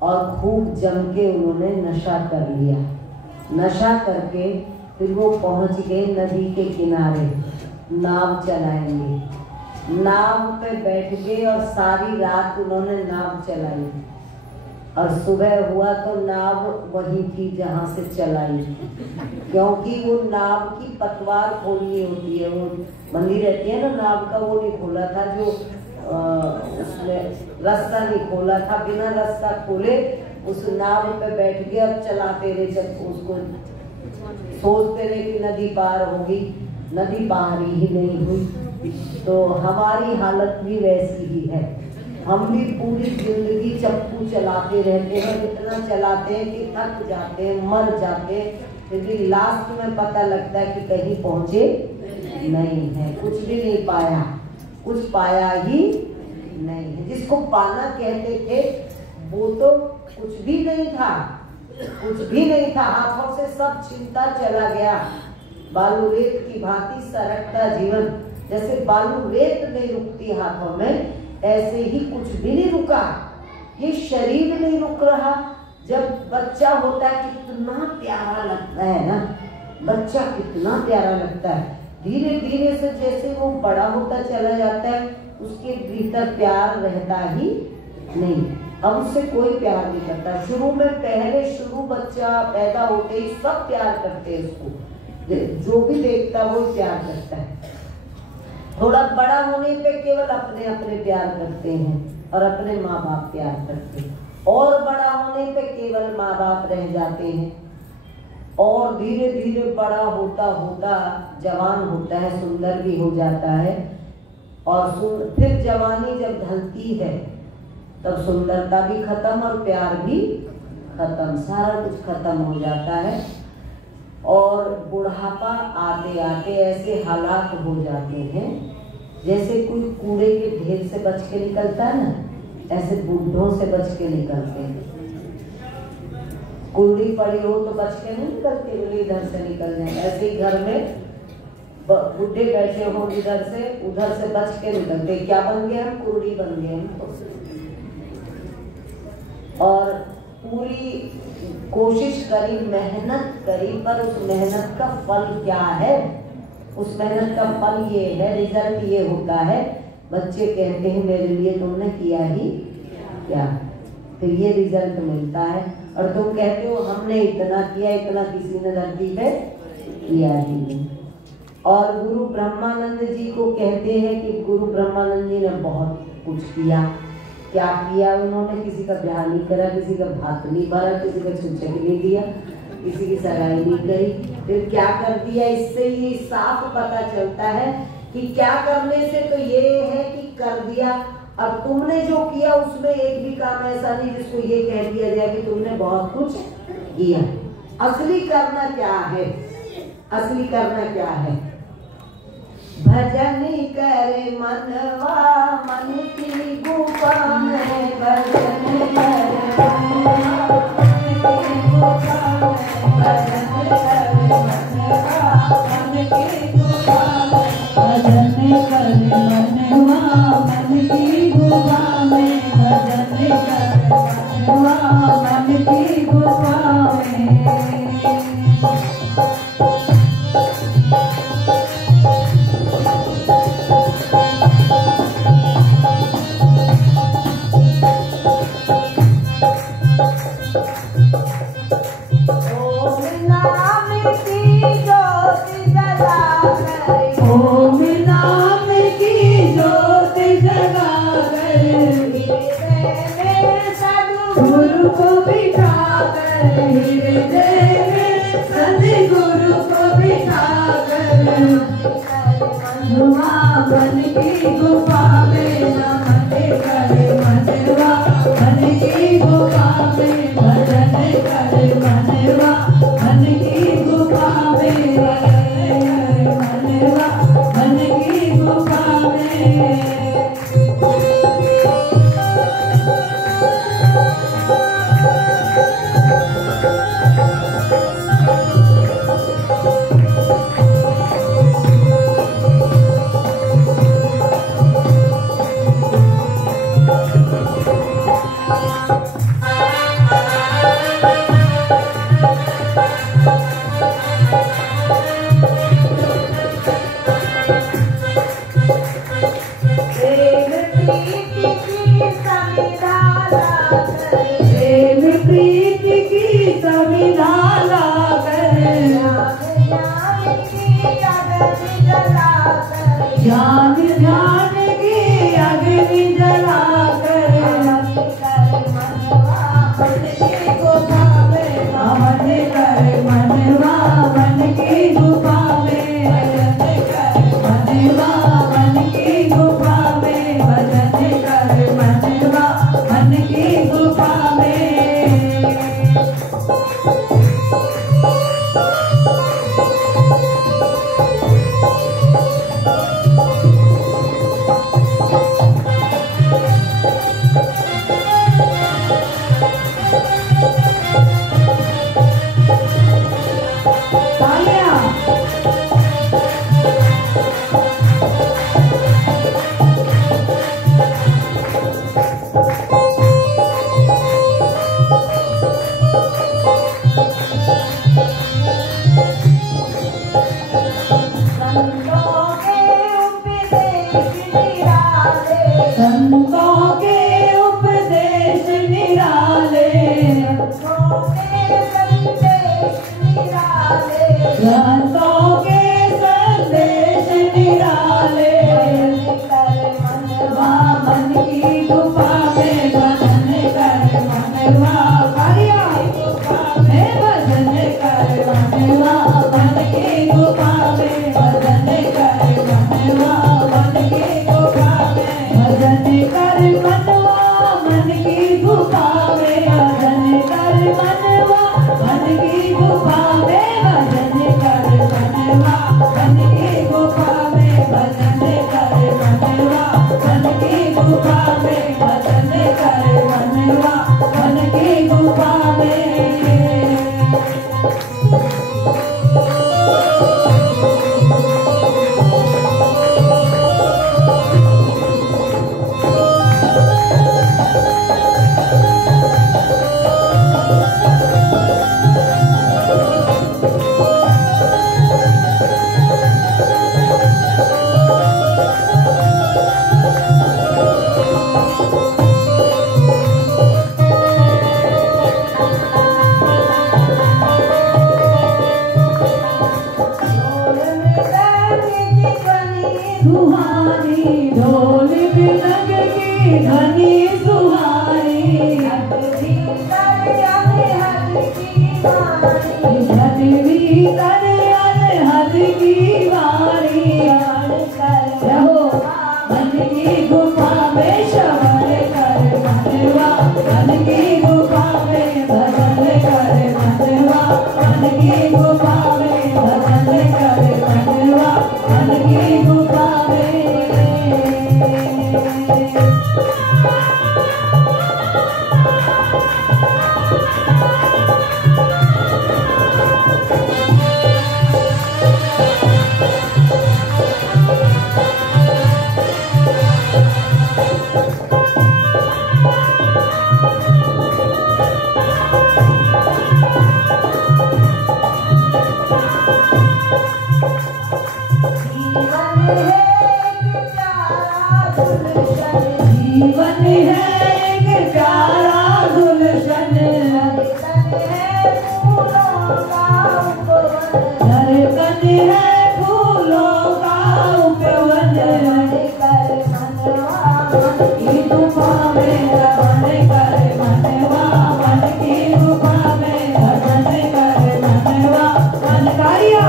और खूब जम के उन्होंने नशा कर लिया। नशा करके फिर वो पहुंच गए नदी के किनारे, नाव चलाएंगे। नाव पे बैठ गए और सारी रात उन्होंने नाव चलाई और सुबह हुआ तो नाव वही थी जहाँ से चलाई, क्योंकि वो नाव की पतवार खोलनी होती है, वो बंदी रहती है ना नाव का, वो नहीं खोला था, जो उसमें रास्ता नहीं खोला था, बिना रास्ता खोले उस नाव पे बैठ गए और चलाते रहे, जब उसको सोचते रहे कि नदी पार होगी, नदी पार ही नहीं हुई। तो हमारी हालत भी वैसी ही है, हम भी पूरी जिंदगी चप्पू चलाते रहते हैं, इतना चलाते हैं कि थक जाते हैं, मर जाते हैं, फिर भी लास्ट में पता लगता है कि कहीं पहुंचे नहीं है, कुछ भी नहीं पाया, कुछ पाया ही नहीं है। जिसको पाना कहते थे वो तो कुछ भी नहीं था, कुछ भी नहीं था, हाथों से सब छिनता चला गया। बालू रेत की भांति सरकता जीवन, जैसे बालू रेत नहीं रुकती हाथों में, ऐसे ही कुछ भी नहीं रुका, ये शरीर नहीं रुक रहा। जब बच्चा होता है कितना प्यारा लगता है ना, बच्चा कितना प्यारा लगता है, धीरे धीरे से जैसे वो बड़ा होता चला जाता है उसके भीतर प्यार रहता ही नहीं, अब उससे कोई प्यार नहीं करता। शुरू में शुरू बच्चा पैदा होते ही सब प्यार करते हैं उसको, जो भी देखता वो प्यार करता है। थोड़ा बड़ा होने पे केवल अपने अपने प्यार करते हैं और अपने माँ बाप प्यार करते हैं, और बड़ा होने पे केवल माँ बाप रह जाते हैं, और धीरे धीरे बड़ा होता होता जवान होता है, सुंदर भी हो जाता है, और फिर जवानी जब ढलती है तब सुंदरता भी खत्म और प्यार भी खत्म, सारा कुछ खत्म हो जाता है। और बुढ़ापा आते आते ऐसे हालात हो जाते हैं जैसे कोई कूड़े के ढेर से बच के निकलता है ना, ऐसे बूढ़ों से बच के निकलते हैं। कूड़ी पड़ी हो तो बच के नहीं निकलते, बोले इधर से निकल जाए, ऐसे ही घर में बूढ़े बैठे हो इधर से उधर से बच के निकलते। क्या बन गए हम? कूड़ी बन गए हम। और पूरी कोशिश करी, मेहनत करी, पर उस मेहनत का फल क्या है? उस मेहनत का फल ये है, रिजल्ट ये होता है, बच्चे कहते हैं मेरे लिए तुमने किया ही क्या, फिर ये रिजल्ट मिलता है। और तुम कहते हो हमने इतना किया, इतना किसी ने धरती पे किया ही नहीं। और गुरु ब्रह्मानंद जी को कहते हैं कि गुरु ब्रह्मानंद जी ने बहुत कुछ किया। क्या किया उन्होंने? किसी का ब्याह नहीं करा, किसी का भात नहीं भरा, किसी का छुच्छक नहीं दिया, किसी की सगाई नहीं करी, फिर क्या कर दिया? इससे ये साफ पता चलता है कि क्या करने से तो ये है कि कर दिया। अब तुमने जो किया उसमें एक भी काम ऐसा नहीं जिसको ये कह दिया जाए कि तुमने बहुत कुछ किया। असली करना क्या है? असली करना क्या है? भजन करे मनवा मन की गुफा में, भजन करे मनवा मन की गुफा में, भजन करे मनवा मन की गुफा में, भजन करे मनवा मन की गुफा में, भजन करे मनवा मन की गुफा में। मनवा कारिया हे भजन कर मनवा मन की गुफा में भजन कर मनवा मन की गुफा में भजन कर मनवा मन की गुफा में भजन कर मनवा मन की गुफा में भजन कर मनवा मन की गुफा में भजन कर मनवा मन की गुफा में भजन कर मनवा मन की गुफा में सुहानी ढोल बिलग की धनी सुहानी धन भीतर अनहद की वाणी रहो मन की गुफा में श्रवण कर मनवा मन की गुफा में भजन कर मनवा मन की गुफा में भजन कर मनवा मन की गुफा में जीवन है एक प्यारा गुलशन धड़कन है फूलों का उपवन की गुफा में रमण कर मनवा मन की गुफा में भजन कर मनवा मन कारिया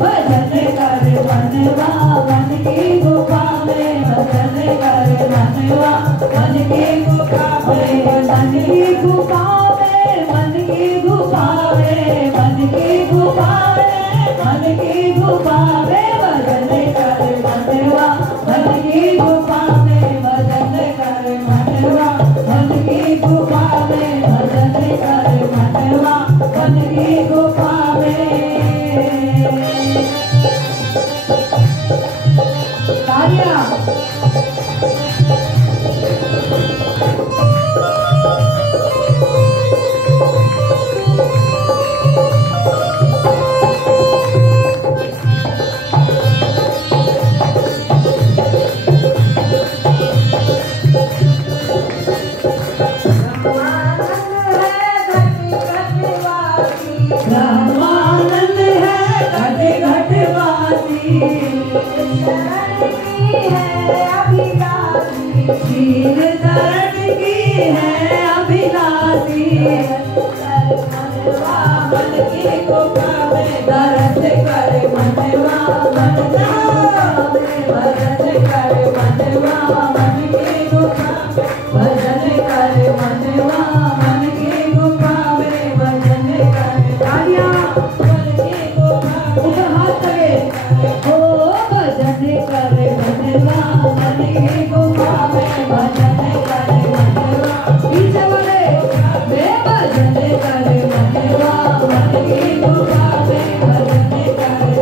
भजन कर मनवा मन की गुफा में भजन कर मनवा मन की गुफा में मन की गुफा में मन की गुफा में मन की गुफा में मन की गुफा में भजन कर मनवा मन की गुफा में भजन कर मनवा मन की गुफा में भजन कर मनवा मन की गुफा में कारिया ब्रह्मानंद है घट घट वासी शील शरण की है अभिलाषी मन की गुफा में दर्द कर मनवा मनवा भजन कर मनवा मन की गुफा भजन कर मनवा मन की गुफा में भजन कर कारिया मन की गुफा ऊपर हाथ लगे ओ भजन कर मनवा मन की गुफा में भजन कर मनवा पीछे वाले मैं भजन कर मनवा मन की गुफा में भजन कर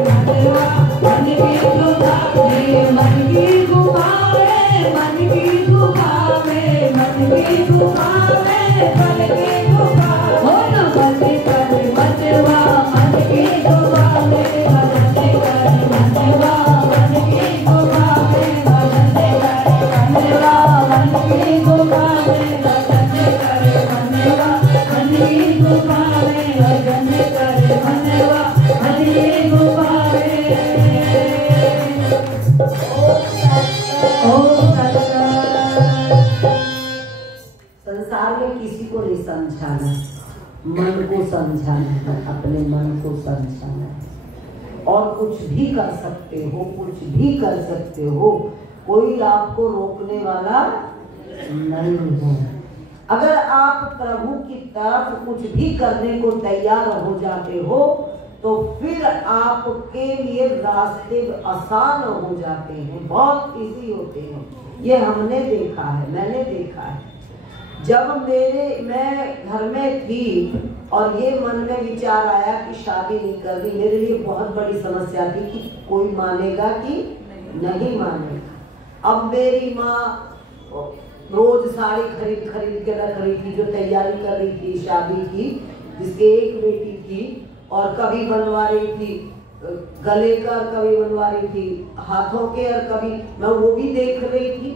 नहीं समझाना, मन को समझाना है, अपने मन को समझाना है। और कुछ भी कर सकते हो, कुछ भी कर सकते हो, कोई आपको रोकने वाला नहीं है। अगर आप प्रभु की तरफ कुछ भी करने को तैयार हो जाते हो तो फिर आपके लिए रास्ते आसान हो जाते हैं, बहुत इजी होते हैं। ये हमने देखा है, मैंने देखा है। जब मैं घर में थी और ये मन में विचार आया कि शादी नहीं करनी, मेरे लिए बहुत बड़ी समस्या थी कि कोई मानेगा कि नहीं मानेगा। अब मेरी माँ रोज साड़ी खरीद खरीद के रख रही थी, जो तैयारी कर रही थी शादी की, जिसके एक बेटी थी, और कभी बनवा रही थी गले का, कभी बनवा रही थी हाथों के, और कभी मैं वो भी देख रही थी।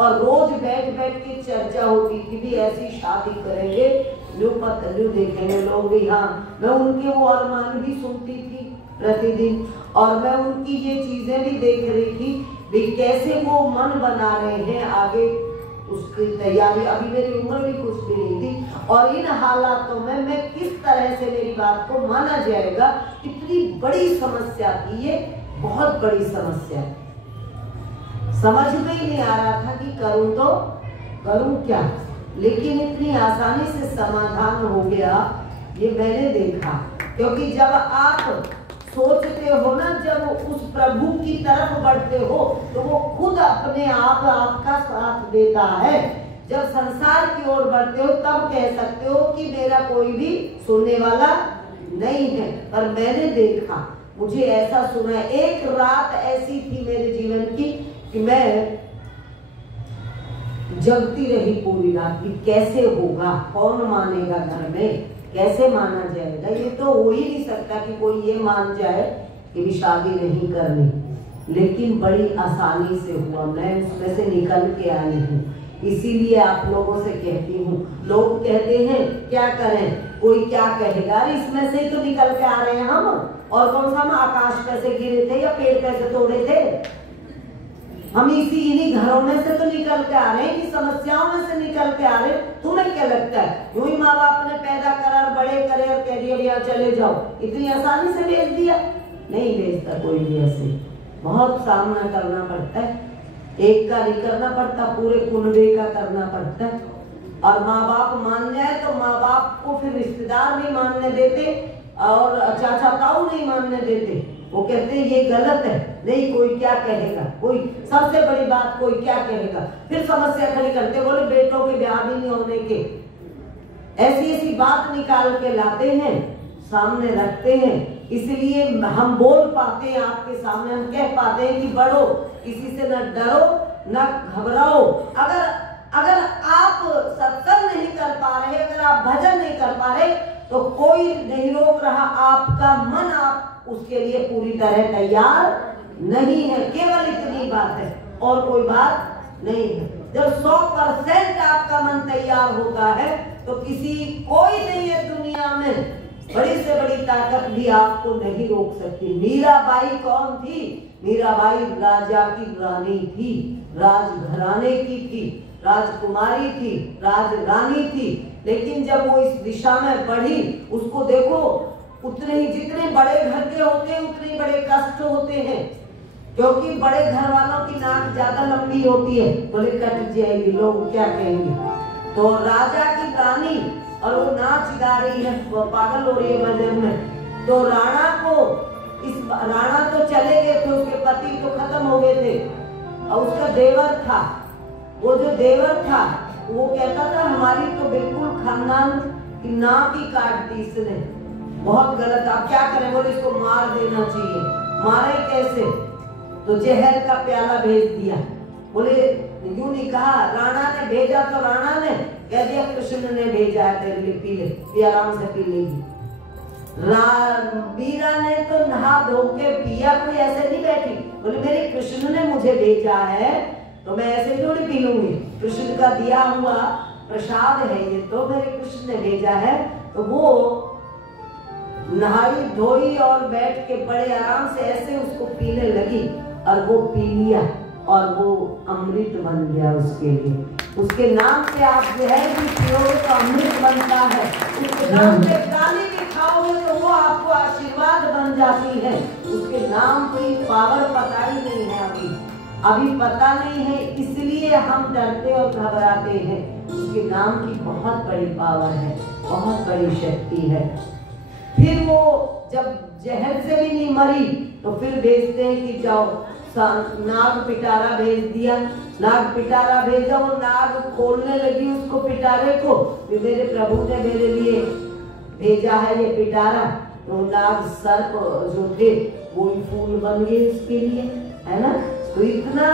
और रोज बैठ बैठ के चर्चा होती थी भी ऐसी शादी करेंगे, जो देखेंगे लोग भी। हाँ, मैं उनके वो अरमान भी सुनती थी प्रतिदिन, और मैं उनकी ये चीजें भी देख रही थी भी कैसे वो मन बना रहे हैं आगे उसकी तैयारी। अभी मेरी उम्र भी कुछ भी नहीं थी, और इन हालातों में मैं किस तरह से मेरी बात को माना जाएगा, इतनी बड़ी समस्या थी ये, बहुत बड़ी समस्या। समझ में ही नहीं आ रहा था कि करूं तो करूं क्या, लेकिन इतनी आसानी से समाधान हो गया, ये मैंने देखा। क्योंकि जब आप सोचते हो ना, जब उस प्रभु की तरफ बढ़ते हो तो वो खुद अपने आप आपका साथ देता है। जब संसार की ओर बढ़ते हो तब कह सकते हो कि मेरा कोई भी सुनने वाला नहीं है। पर मैंने देखा, मुझे ऐसा सुना, एक रात ऐसी थी मेरे जीवन की कि मैं जगती रही पूरी रात की, कैसे होगा, कौन मानेगा घर में, कैसे माना जाएगा। ये तो हो ही नहीं सकता कि कोई ये मान जाए कि भी शादी नहीं करनी। लेकिन बड़ी आसानी से हुआ, मैं उसमें से निकल के आई हूँ। इसीलिए आप लोगों से कहती हूँ, लोग कहते हैं क्या करें, कोई क्या कहेगा, इसमें से तो निकल के आ रहे हैं हम। और कौन सा हम आकाश पे से गिरे थे या पेड़ पे से तोड़े थे, हम इन्हीं घरों में से तो निकल के आ रहे हैं, इन्हीं समस्याओं में से निकल के आ रहे हैं। तुम्हें क्या लगता है यूं ही माँ बाप ने पैदा करा, बड़े करे और कह दिया भैया चले जाओ, इतनी आसानी से भेज दिया? नहीं भेजता कोई भी ऐसे, बहुत सामना करना पड़ता है। एक का नहीं करना पड़ता, पूरे कुनबे का करना पड़ता है। और माँ बाप मान जाए तो माँ बाप को फिर रिश्तेदार नहीं मानने देते और चाचा ताऊ नहीं मानने देते। वो कहते हैं ये गलत है, नहीं कोई क्या कहेगा, कोई सबसे बड़ी बात कोई क्या कहेगा। फिर समस्या खड़ी करते, बोले बेटों के ब्याह भी नहीं होने के, ऐसी ऐसी बात निकाल के लाते हैं, सामने रखते हैं। इसलिए हम बोल पाते हैं आपके सामने, हम कह पाते हैं कि बढ़ो, किसी से न डरो न घबराओ। अगर आप सत्संग नहीं कर पा रहे, अगर आप भजन नहीं कर पा रहे, तो कोई नहीं रोक रहा, आपका मन आप उसके लिए पूरी तरह तैयार नहीं है। केवल इतनी बात है और कोई बात नहीं है। जब 100% आपका मन तैयार होता है तो कोई नहीं है दुनिया में, बड़ी से बड़ी ताकत भी आपको नहीं रोक सकती। मीराबाई कौन थी? मीराबाई राजा की रानी थी, राजघराने की थी, राजकुमारी थी, राजरानी थी। लेकिन जब वो इस दिशा में बढ़ी, उसको देखो, उतने ही जितने बड़े घर के होते हैं उतने बड़े कष्ट होते हैं, क्योंकि बड़े घर वालों की नाक ज्यादा लंबी होती है, बोले कट जाएगी, लोग क्या कहेंगे। तो राजा की रानी, और वो नाच गा रही है, पागल हो रही है भजन में। तो राणा तो चले गए थे, उसके पति तो खत्म हो गए थे, और उसका देवर था। वो जो देवर था वो कहता था हमारी तो बिल्कुल खानदान की नाक ही काट दी इसने, बहुत गलत, आप क्या करें? बोले इसको मार देना चाहिए। मारे कैसे? तो जहर का प्याला भेज दिया। बोले यूं नहीं कहा, राणा ने भेजा तो राणा ने कह दिया कृष्ण ने भेजा है तेरे लिए, पी ले, पी आराम से पी लेगी। मीरा ने तो नहा धो के पिया, कोई ऐसे नहीं बैठी, बोले मेरे कृष्ण ने मुझे भेजा है तो मैं ऐसे थोड़ी पी लूंगी, कृष्ण का दिया हुआ प्रसाद है ये, तो मेरे कृष्ण ने भेजा है। तो वो नहाई धोई और बैठ के बड़े आराम से ऐसे उसको पीने लगी, और वो पी लिया और वो अमृत बन गया उसके लिए। उसके नाम पे आप जहर भी पियोगे तो अमृत बनता है। उसके नाम पे गाली भी खाओगे तो वो आपको आशीर्वाद बन जाती है। उसके नाम की पावर पता ही नहीं है, अभी पता नहीं है, इसलिए हम डरते और घबराते हैं। उसके नाम की बहुत बड़ी पावर है, बहुत बड़ी शक्ति है। फिर वो जब जहर से भी नहीं मरी तो फिर भेजते हैं कि जाओ नाग पिटारा भेज दिया। नाग पिटारा भेजा, वो नाग खोलने लगी उसको पिटारे को, फिर मेरे प्रभु ने मेरे लिए भेजा है ये पिटारा। तो नाग सर्प जो थे वो फूल बन गए उसके लिए, है ना। तो इतना,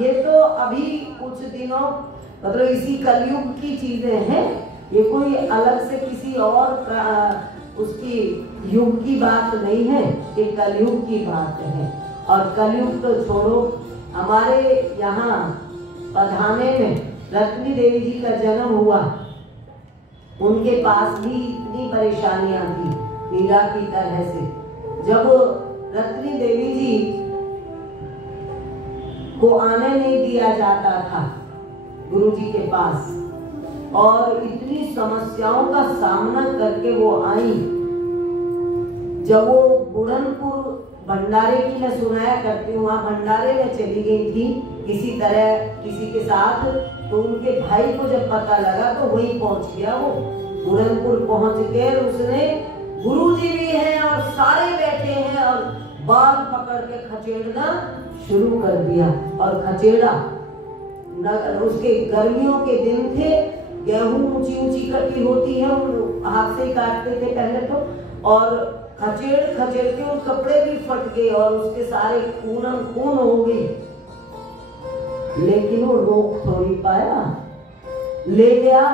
ये तो अभी कुछ दिनों मतलब इसी कलयुग की चीजें हैं, ये कोई अलग से किसी और उसकी युग की बात नहीं है, ये कलयुग की बात है। और कलयुग तो छोड़ो, हमारे यहाँ पधाने में रत्नी देवी जी का जन्म हुआ, उनके पास भी इतनी परेशानियां थी मीरा की तरह से। जब रत्नी देवी जी को आने नहीं दिया जाता था गुरु जी के पास, और इतनी समस्याओं का सामना करके वो आई। जब वो बुढ़नपुर भंडारे की मैं सुनाया करती हूँ, वहाँ भंडारे में चली गई थी किसी तरह किसी के साथ, तो उनके भाई को जब पता लगा तो वहीं पहुंच गया। वो बुढ़नपुर पहुंच के उसने, गुरुजी भी हैं और सारे बैठे हैं, और बाल पकड़ के खचेड़ना शुरू कर दिया। और खचेड़ा, उसके गर्मियों के दिन थे, गेहूं ऊंची ऊंची कटी होती है, हाथ से काटते थे पहले तो, और खचेड़ खचेड़ के वो कपड़े भी फट गए और उसके सारे खून हो गई। लेकिन वो रोक थोड़ी पाया, ले गया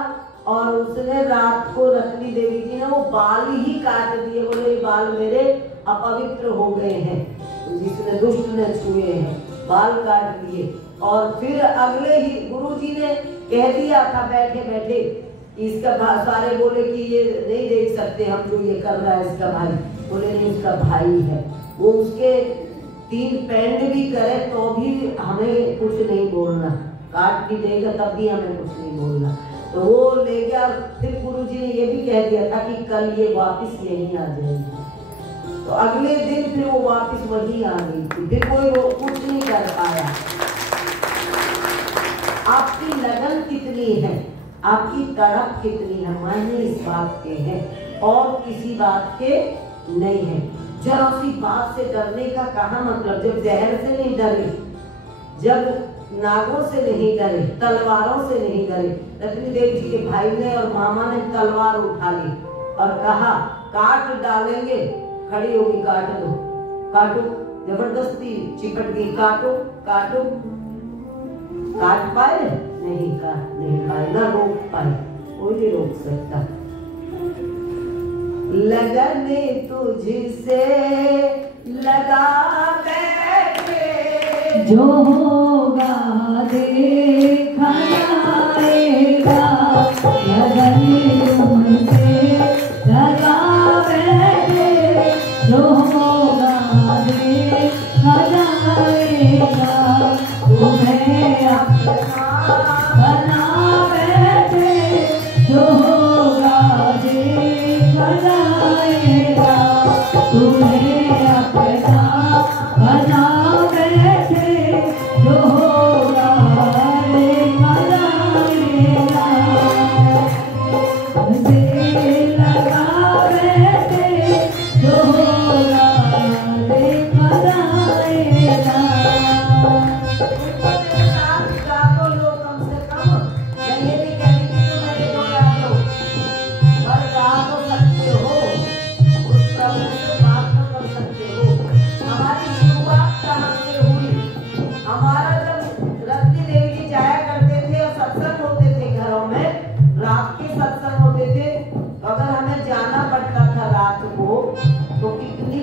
और उसने रात को रत्नी देवी जी ने वो बाल ही काट दिए। बोले बाल मेरे अपवित्र हो गए हैं, जिसने दुष्ट ने छुए हैं, बाल काट दिए। और फिर अगले ही गुरुजी ने कह दिया था बैठे बैठे, इसका सारे बोले कि ये नहीं देख सकते हम जो ये कर रहा है इसका भाई। बोले नहीं, उसका भाई है, वो उसके 3 पैंड भी करे तो भी हमें कुछ नहीं बोलना, काट भी देगा तब भी हमें कुछ नहीं बोलना। तो वो ले गया। फिर गुरुजी ने ये भी कह दिया था कि कल ये वापस यहीं आ जाएगी। तो अगले दिन फिर वो वापस वहीं आ गई थी, फिर कोई वो कुछ नहीं कर पाया। आपकी लगन कितनी है, आपकी तड़प कितनी है, मायने इस बात के हैं और किसी बात के नहीं है। जरा सी बात से डरने का कहा मतलब, जब जहर से नहीं डरे, जब नागों से नहीं डरे, तलवारों से नहीं डरे। रत्नी देवी जी के भाई ने और मामा ने तलवार उठा ली और कहा काट डालेंगे। खड़ी होगी, काट दो, काटो, जबरदस्ती चिपट गई, काटो काटो। काट पाए नहीं, काट नहीं पाए, ना रोक पाए, कोई नहीं रोक सकता। लगन तुझसे लगा बैठे, जो होगा देखा जाएगा। लगन तुझसे लगा बैठे, जो होगा देखा जाएगा। तुम्हें अपना बना बैठे, जो होगा देखा जाएगा। तुम्हें अपना बना बैठे, जो होगा देखा जाएगा। तुझसे लगा बैठे, जो होगा देखा जाएगा।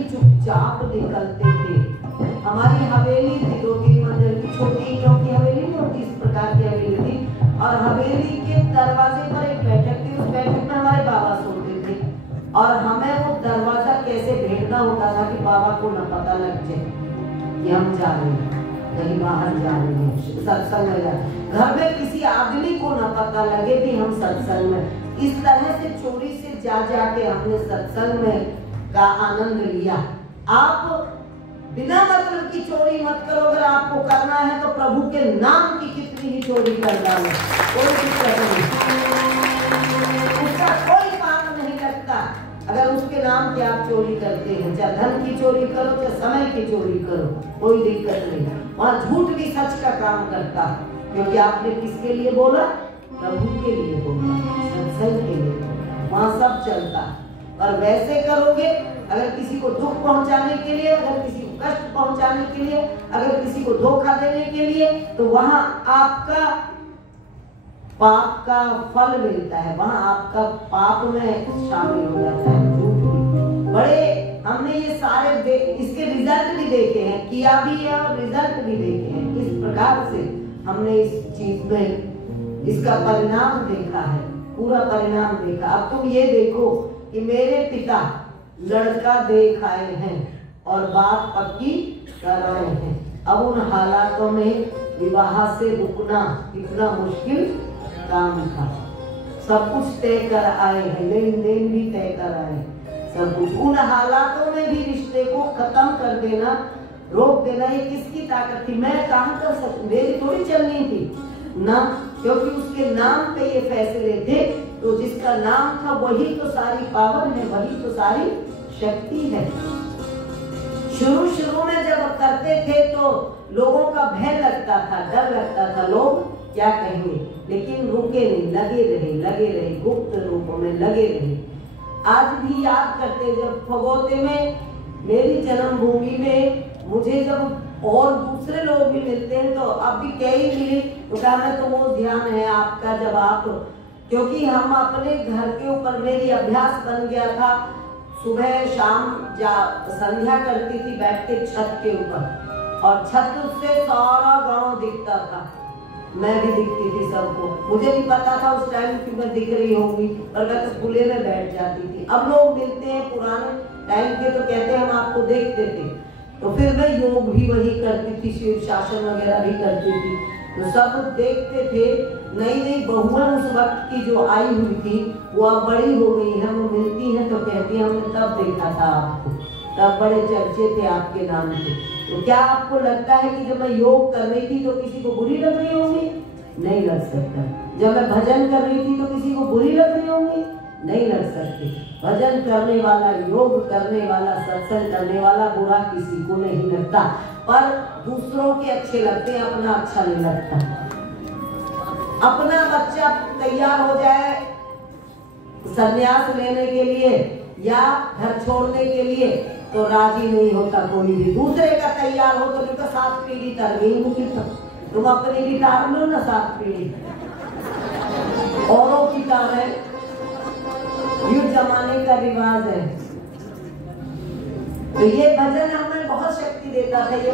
चुपचाप निकलते थे। हमारी हवेली थी 2-3 मंजिल की, छोटी ईंटों की हवेली नहीं होती, इस प्रकार की हवेली थी। और हवेली के दरवाजे पर एक बैठक थी, उस बैठक में हमारे बाबा सोते थे। और हमें वो दरवाजा कैसे भेजना होता था कि बाबा को न पता लग जाए कि हम जा रहे हैं, कहीं बाहर जा रहे हैं, सत्संग में जा रहे हैं। घर में किसी आदमी को ना पता लगे कि हम सत्संग में। इस तरह से चोरी से जा जाके हमने सत्संग में का आनंद लिया। आप बिना मतलब की चोरी मत करो, अगर आपको करना है तो प्रभु के नाम की कितनी ही चोरी कर डालो, कोई दिक्कत नहीं, उसका कोई पाप नहीं लगता। अगर उसके नाम की आप चोरी करते हैं, चाहे धन की चोरी करो चाहे समय की चोरी करो, कोई दिक्कत नहीं। वहाँ झूठ भी सच का काम करता है, क्योंकि आपने किसके लिए बोला? प्रभु के लिए बोला, सत्संग के लिए बोला, वहाँ सब चलता। और वैसे करोगे, अगर किसी को दुख पहुंचाने के लिए, अगर किसी को कष्ट पहुंचाने के लिए, अगर किसी को धोखा देने के लिए, तो वहां आपका पाप का फल मिलता है, वहां आपका पाप में शामिल हो जाता है। झूठ भी बड़े, हमने ये सारे इसके रिजल्ट भी देखे हैं, किया भी है और रिजल्ट भी देखे हैं। किस प्रकार से हमने इस चीज में इसका परिणाम देखा है, पूरा परिणाम देखा। अब तुम ये देखो कि मेरे पिता लड़का देख आए हैं और बात पक्की कर रहे हैं। अब उन हालातों में विवाह से रुकना कितना मुश्किल काम था। सब कुछ तय कर आए हैं, लेन देन भी तय कर आए, सब कुछ। उन हालातों में भी रिश्ते को खत्म कर देना, रोक देना, ये किसकी ताकत थी? मैं कहाँ कर सकती, मेरी थोड़ी चलनी थी ना, क्योंकि उसके नाम पे ये फैसले थे। तो जिसका नाम था वही तो सारी पावर है, वही तो सारी शक्ति है। शुरू में जब करते थे तो लोगों का भय लगता था, डर लगता था, लोग क्या कहेंगे, लेकिन रुके नहीं, लगे रहे, गुप्त रूप में लगे रहे। आज भी याद करते, जब फगोते में, मेरी जन्मभूमि में, मुझे जब और दूसरे लोग भी मिलते हैं, तो अब भी कई मिले तो कहा मैं तो वो ध्यान है आपका, जब आप, क्योंकि हम अपने घर के ऊपर, मेरी अभ्यास बन गया था, सुबह शाम संध्या करती थी बैठ के छत के ऊपर, और छत से सारा गांव दिखता था, मैं भी दिखती थी सबको। मुझे भी पता था उस टाइम कि मैं दिख रही होंगी, और मैं तो खुले में बैठ जाती थी। अब लोग मिलते हैं पुराने टाइम के तो कहते हैं हम आपको देखते थे, तो फिर मैं योग भी वही करती थी, शिव शासन वगैरह भी करती थी, तो सब देखते थे। नई बहुएं उस वक्त की जो आई हुई थी वो अब बड़ी हो गई हैं, वो मिलती हैं तो कहती हैं हमने तब देखा था आपको, तब बड़े चर्चे थे आपके नाम के। तो क्या आपको लगता है कि जब मैं योग कर रही थी तो किसी को बुरी लग रही होंगी? नहीं लग सकता। जब मैं भजन कर रही थी तो किसी को बुरी लग रही होंगी? नहीं लग सकती। भजन करने वाला, योग करने वाला, सत्संग करने वाला बुरा किसी को नहीं लगता, पर दूसरों के अच्छे लगते हैं, अपना अच्छा नहीं लगता। अपना बच्चा तैयार हो जाए संन्यास लेने के लिए या घर छोड़ने के लिए तो राजी नहीं होता कोई भी। दूसरे का तैयार हो तो 7 पीढ़ी तर गई, तुम अपनी भी तार लो ना, 7 पीढ़ी औरों की तार है, युग जमाने का रिवाज है। तो ये भजन हमें बहुत शक्ति देता था, ये